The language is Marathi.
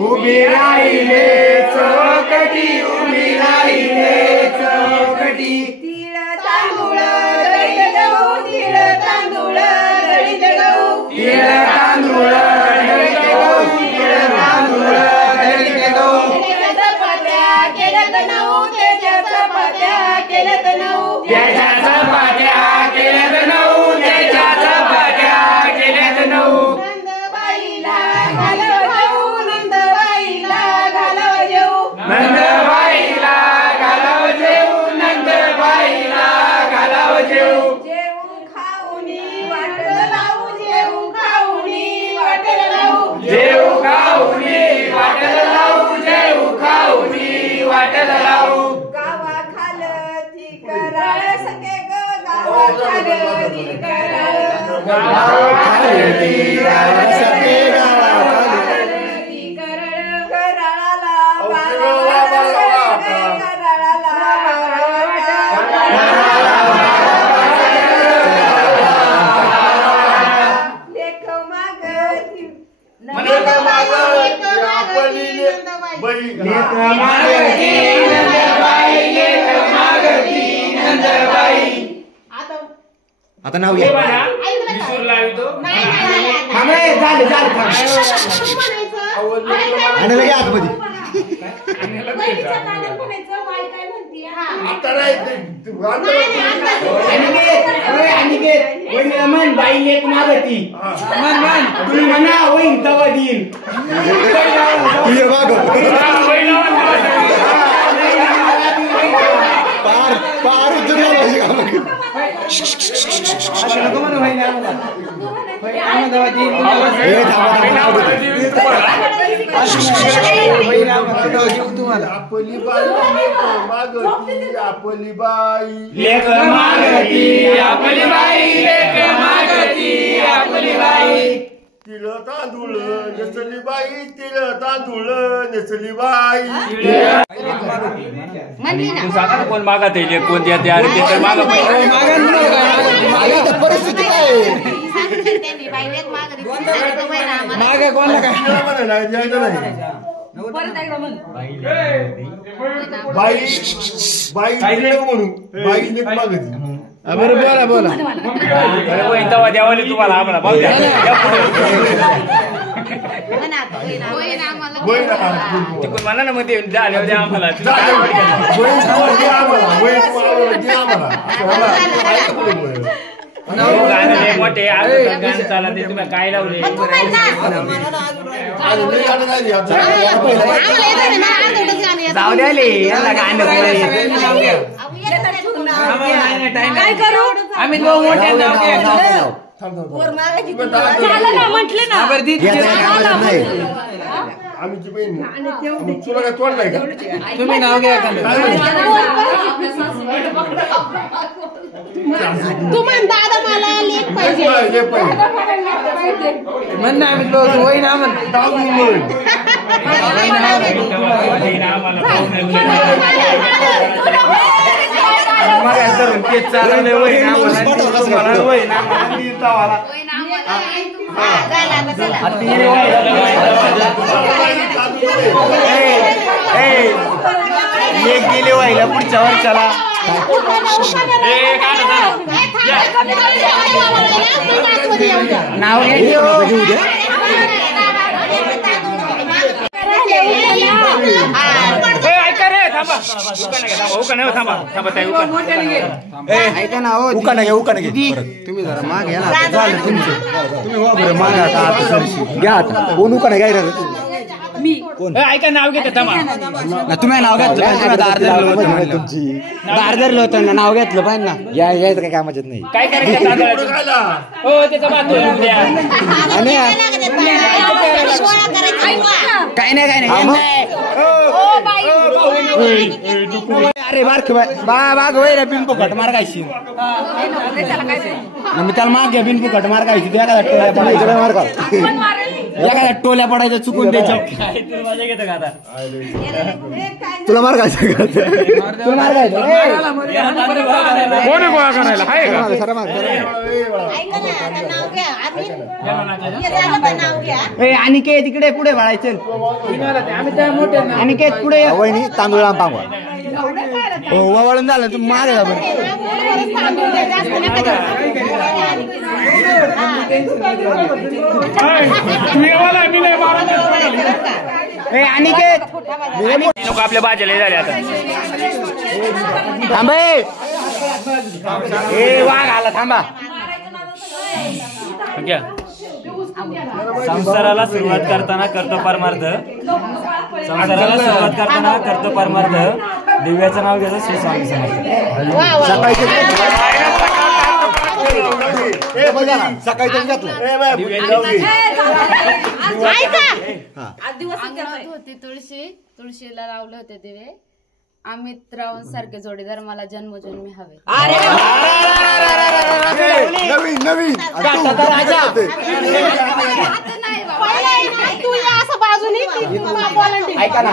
उभी राहिले चौकटी उभी राहिले चौकटी तीळ तांदूळ दळीत गहू तीळ तांदूळ दळीत गहू तीळ तांदूळ दळीत गहू तीळ तांदूळ दळीत गहू त्याच्या चपात्या केल्यात नऊ त्याच्या चपात्या केल्यात नऊ त्याच्या चपात्या केल्यात नऊ त्याच्या चपात्या केल्यात नऊ नंदबाईला घालव जेऊ नंदबाईला घालव जेऊ नंदबाईला घालव जेऊ नंदबाईला घालव जेऊ जेऊ खाऊनी वाटल लावू जेऊ खाऊनी वाटल लावू जेऊ खाऊनी वाटल लावू जेऊ खाऊनी वाटल लावू गावा खाल ती कराळ सके ग गावा खाल ती कराळ गावाखाली सखे ती कराळ कराळाला कराळाला लेख माग लेक मागती नंदबाई लेक मागती नंदबाई आता नाव घ्या थांब रे, झालं झालं थांब आणि लगे आतमध्ये मन बाई लेक मागती तुम्ही म्हणा होईन तवा देईन क्लिअर माग पार पार उतरला पाहिजे का नको म्हणू होईन आम्हाला आपली बाई लेक मागती आपली बाई लेक मागती आपली बाई तिळ तांदूळ नेसली बाई तिळ तांदूळ नेसली बाई तू सांगा ना कोण मागत आहे कोण द्या त्या माग परिस्थिती काय माग कोणला काय नाही द्यायचं नाही बाई बाई म्हणू बाई लेक मागती बरं बोला बोला तवा द्यावाली तुम्हाला आम्हाला बघ तिकडून म्हणा ना मग ते द्या द्या आम्हाला गाणं मोठे गाणं चालत ते तुम्ही काय लावले जाऊ द्याले याला गाणं काय करू आम्ही दोन मोठे नाव म्हटले ना आम्ही बहीण तुला काय तोंड नाही का तुम्ही नाव घ्या तू म्हण दादा मला लेख पाहिजे म्हण ना आम्ही होईन आम्हाला तेच चालवलं होईन एक गेले व्हायला पुढच्या वर्षाला नाव ऐका रे थांबा ऐका ना हो उकाना घे तुम्ही जरा माग घ्या ना झालं तुमचं तुम्ही वापर माग आता घ्या आता कोण उकाना घ्यायला ऐका नाव घेते थांबा तुम्ही नाव घेतलं तुमची दार धरलं होतं ना नाव घेतलं पाहिजे ना यायचं काय कामाच्यात नाही काय करायचं हो त्याचा बाजू काय नाही अरे बारक बाग वय रे बिन फुकट मार गायची त्याला माग घ्या बिन फुकट मार गायची मार का एखाद्या टोल्या पडायच्या चुकून त्याच्या काय तू मजा घेतो का आता तुला मार खायचं का? तुला मार खायचं कोण गोळा करायला आहे का सर मार अनिकेत तिकडे पुढे वाळायचं अनिकेत पुढे वहिनी तांदूळ लांब पांगवा हो वळून झालं तू मागे जा बरं अनिकेत लोक आपल्या बाजूला झाले आता थांबे ए वाघ आला थांबा घ्या. संसाराला सुरुवात करताना करतो परमार्थ संसाराला सुरुवात करताना करतो परमार्थ दिव्याचं नाव घ्यायचं श्री स्वामी समर्थ सकाळी घातलं होती तुळशीला लावले होते दिवे अमित राव सारखे जोडीदार मला जन्मजन्मी हवे नवीन नवीन तू असं बाजूने ऐका ना